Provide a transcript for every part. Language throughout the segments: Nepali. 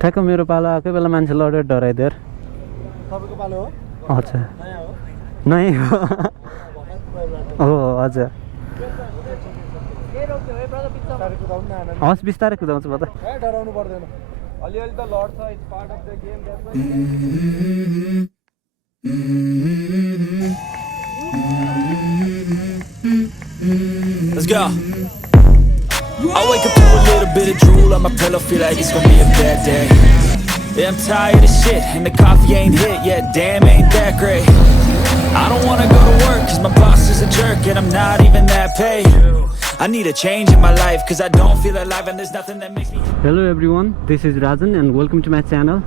ठ्याक्क मेरो पालो आएकै बेला मान्छे लडेर डराइदिएर तपाईँको पालो हो? हजुर नयाँ हो? नै हो हजुर बिस्तारै कुदाउनु न आनन्द। हस् बिस्तारै कुदाउँछु म त डराउनु पर्दैन। अलिअलि त लड्छ, it's part of the game. Let's go. I wake up to a little bit of drool on my pillow, feel like it's gonna be a bad day. Yeah, I'm tired of shit, and the coffee ain't hit yet, damn, ain't that great. I don't wanna go to work, cause my boss is a jerk, and I'm not even that paid. I need a change in my life, cause I don't feel alive, and there's nothing that makes me... Hello everyone, this is Rajan and welcome to my channel.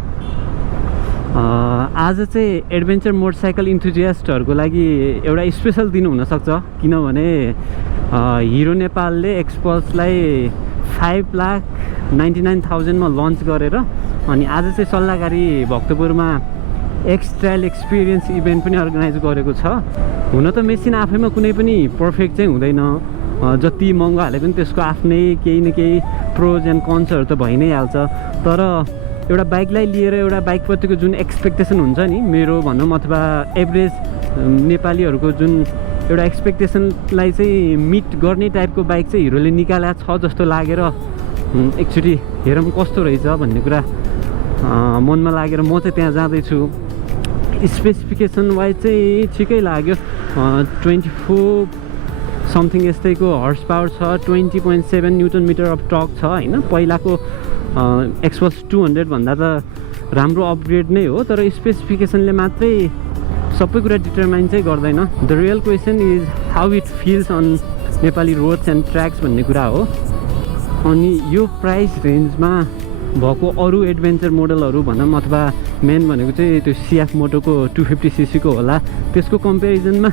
आज चाहिँ एडभेन्चर मोटरसाइकल इन्थुजियास्टहरूको लागि एउटा स्पेसल दिन हुनसक्छ, किनभने हिरो नेपालले एक्सपल्सलाई 5,99,000 मा लन्च गरेर अनि आज चाहिँ सल्लाहघारी भक्तपुरमा एक्सट्रायल एक्सपिरियन्स इभेन्ट पनि अर्गनाइज गरेको छ। हुन त मेसिन आफैमा कुनै पनि पर्फेक्ट चाहिँ हुँदैन, जति महँगो हाले पनि त्यसको आफ्नै केही न केही प्रोज एन्ड कन्सहरू त भइ नै हाल्छ। तर एउटा बाइकलाई लिएर एउटा बाइकप्रतिको जुन एक्सपेक्टेसन हुन्छ नि, मेरो भनौँ अथवा एभरेज नेपालीहरूको जुन एउटा एक्सपेक्टेसनलाई चाहिँ मिट गर्ने टाइपको बाइक चाहिँ हिरोले निकालेको छ जस्तो लागेर एकचोटि हेरौँ कस्तो रहेछ भन्ने कुरा मनमा लागेर म चाहिँ त्यहाँ जाँदैछु। स्पेसिफिकेसन वाइज चाहिँ ठिकै लाग्यो, 24 समथिङ यस्तैको हर्स पावर छ, 20.7 न्युटन मिटर अफ टर्क छ होइन। पहिलाको एक्सपल्स 200 भन्दा त राम्रो अपग्रेड नै हो, तर स्पेसिफिकेसनले मात्रै सबै कुरा डिटरमाइन चाहिँ गर्दैन। The real question is how it feels on Nepali roads and tracks भन्ने कुरा हो। अनि यो प्राइस रेन्जमा भएको अरू एडभेन्चर मोडलहरू भनौँ अथवा मेन भनेको चाहिँ त्यो सिएफ मोटोको 250cc को होला, त्यसको कम्पेरिजनमा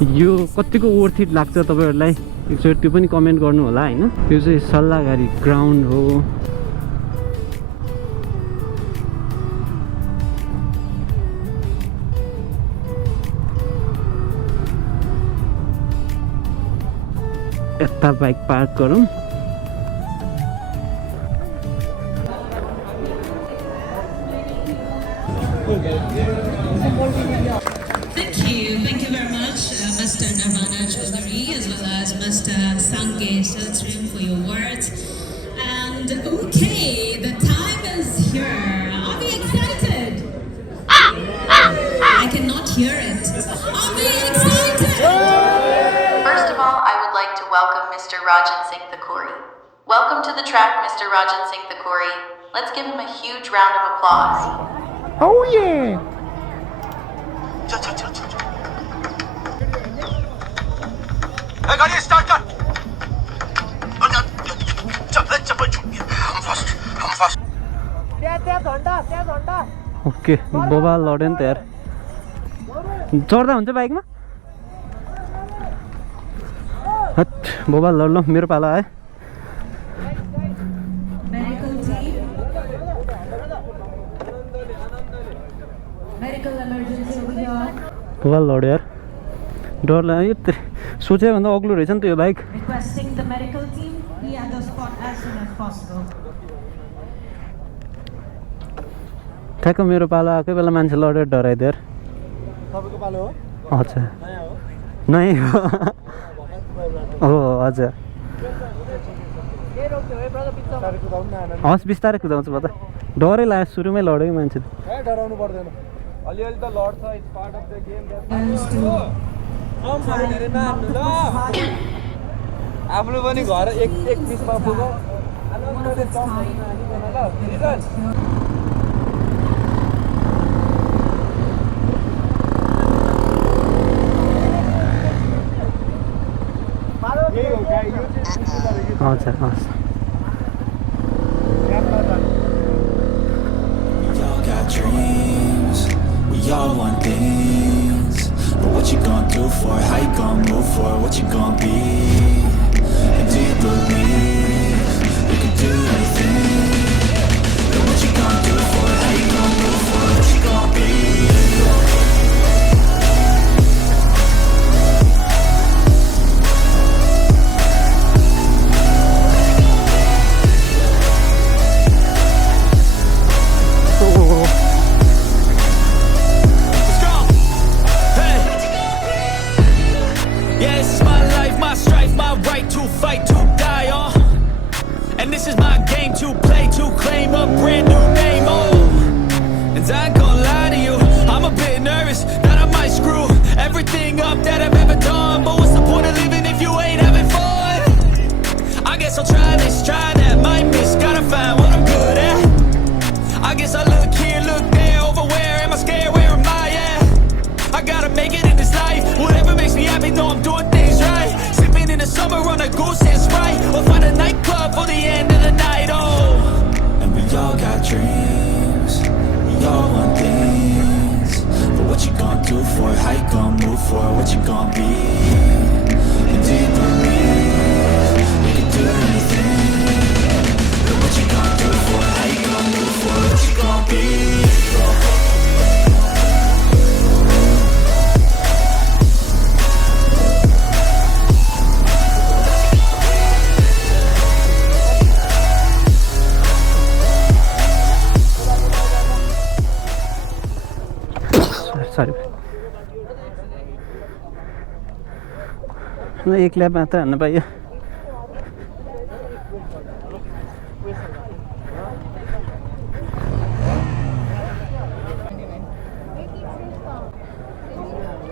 यो कतिको वर्थ इट लाग्छ तपाईँहरूलाई एकचोटि त्यो पनि कमेन्ट गर्नु होला होइन। यो चाहिँ सल्लाहघारी ग्राउन्ड हो। यता बाइक पार्क गरौँ। Thank you very much, Mr. Nirvana Chaudhary, as well as Mr. Sange Shaltrim for your words. And okay, the time is here. Are we excited? I cannot hear it. Are we excited? First of all, I would like to welcome Mr. Rajan Singh Thakuri. Welcome to the track, Mr. Rajan Singh Thakuri. Let's give him a huge round of applause. Oh yeah! Hey, गाड़ी start कर. I'm fast. ओके बोबा लड्यो नि त यार। चढ्दा हुन्छ बाइकमा? हट बोबा लड्लो, मेरो पालो आयो। बोबा लड्यो यार, डर लाग्यो। सोचे भन्दा अग्लो रहेछ नि त यो बाइक। ठ्याक्क मेरो पालो आएकै बेला मान्छे लडेर डराइदिएर तपाईँको पालो हो? हजुर नयाँ हो? नै हो हजुर बिस्तारै कुदाउनु न आनन्द। हस् बिस्तारै कुदाउँछु म त डरै लाग्यो, सुरुमै लडेको मान्छे। डराउनु पर्दैन। अलिअलि त लड्छ, it's part of the game. आफ्नो पनि घर एक पिसमा पुगो। हजुर हस्। We all got dreams, we all want things, but what you gonna do for it? How you gonna move for it? What you gonna be? And do you believe you can do anything? And what you gonna do for it? How you gonna move for it? What you gonna be? claim a brand new name, oh. And I ain't gonna lie to you, I'm a bit nervous that I might screw everything up that I've ever done. But what's the point of living if you ain't having fun? I guess I'll try this, try that, might miss, gotta find what I'm good at. I guess I look here, look there, over where am I scared, where am I at? I gotta make it in this life, whatever makes me happy, know I'm doing things right. Sipping in the summer on a goose and Sprite, or find a nightclub for the end of the night, oh. And we all got dreams, we all want things. But what you gonna do for it, how you gonna move for it, what you gonna be? And do you believe you can do anything? But what you gonna do for it, how you gonna move for it, what you gonna be? Sorry एक ल्याब मात्र हान्न पाइयो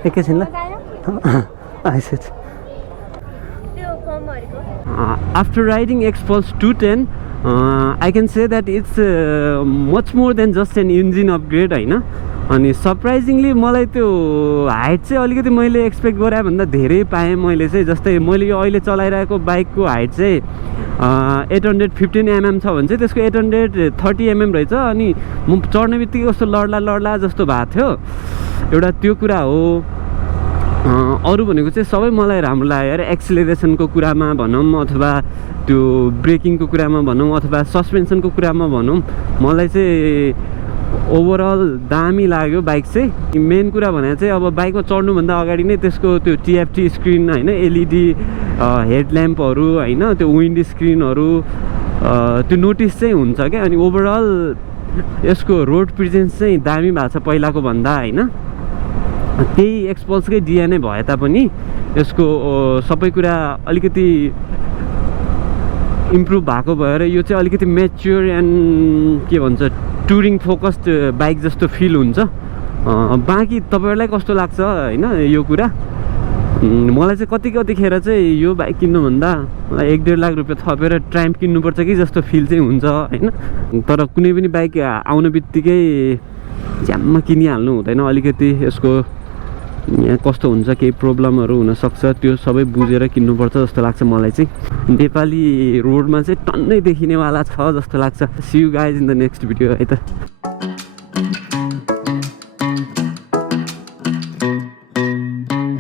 एकैछिन ल आइसकेछ After riding Xpulse 210 I can say that it's much more than just an engine upgrade हैन अनि सरप्राइजिङली मलाई त्यो हाइट चाहिँ अलिकति मैले एक्सपेक्ट गरे भन्दा धेरै पाएँ मैले चाहिँ जस्तै मैले यो अहिले चलाइरहेको बाइकको हाइट चाहिँ 815 mm छ भने चाहिँ त्यसको 830 mm रहेछ अनि म चढ्ने बित्तिकै कस्तो लड्ला लड्ला जस्तो भएको थियो एउटा त्यो कुरा हो अरू भनेको चाहिँ सबै मलाई राम्रो लाग्यो अरे एक्सिलरेसनको कुरामा भनौँ अथवा त्यो ब्रेकिङको कुरामा भनौँ अथवा सस्पेन्सनको कुरामा भनौँ मलाई चाहिँ ओभरअल दामी लाग्यो बाइक चाहिँ मेन कुरा भने चाहिँ अब बाइकमा चढ्नुभन्दा अगाडि नै त्यसको त्यो टिएफटी स्क्रिन होइन एलइडी हेडल्याम्पहरू होइन त्यो विन्ड स्क्रिनहरू त्यो नोटिस चाहिँ हुन्छ क्या अनि ओभरअल यसको रोड प्रेजेन्स चाहिँ दामी भएको छ पहिलाको भन्दा होइन त्यही एक्सपल्सकै डिएनए भए तापनि यसको सबै कुरा अलिकति इम्प्रुभ भएको भएर यो चाहिँ अलिकति म्याच्योर एन्ड के भन्छ टुरिङ फोकस्ड बाइक जस्तो फिल हुन्छ बाँकी तपाईँहरूलाई कस्तो लाग्छ होइन यो कुरा मलाई चाहिँ कतिखेर चाहिँ यो बाइक किन्नुभन्दा मलाई 1-1.5 लाख रुपियाँ थपेर ट्राइम्प किन्नुपर्छ कि जस्तो फिल चाहिँ हुन्छ होइन तर कुनै पनि बाइक आउने बित्तिकै ज्याममा किनिहाल्नु हुँदैन अलिकति यसको यहाँ कस्तो हुन्छ केही प्रब्लमहरू हुनसक्छ त्यो सबै बुझेर किन्नुपर्छ जस्तो लाग्छ मलाई चाहिँ नेपाली रोडमा चाहिँ टन्नै देखिनेवाला छ जस्तो लाग्छ see you guys in the next video है त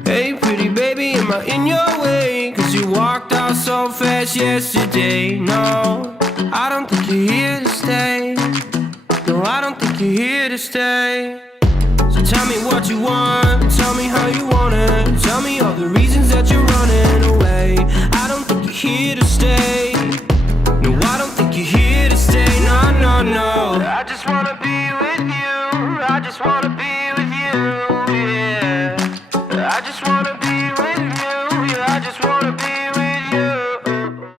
Hey pretty baby, am I in your way? Cause you walked out so fast yesterday. No, I don't think you're here to stay. No, I don't think you're here to stay. So tell me what you want, tell me how you want it. Tell me all the reasons that you're running away. I don't think you're here to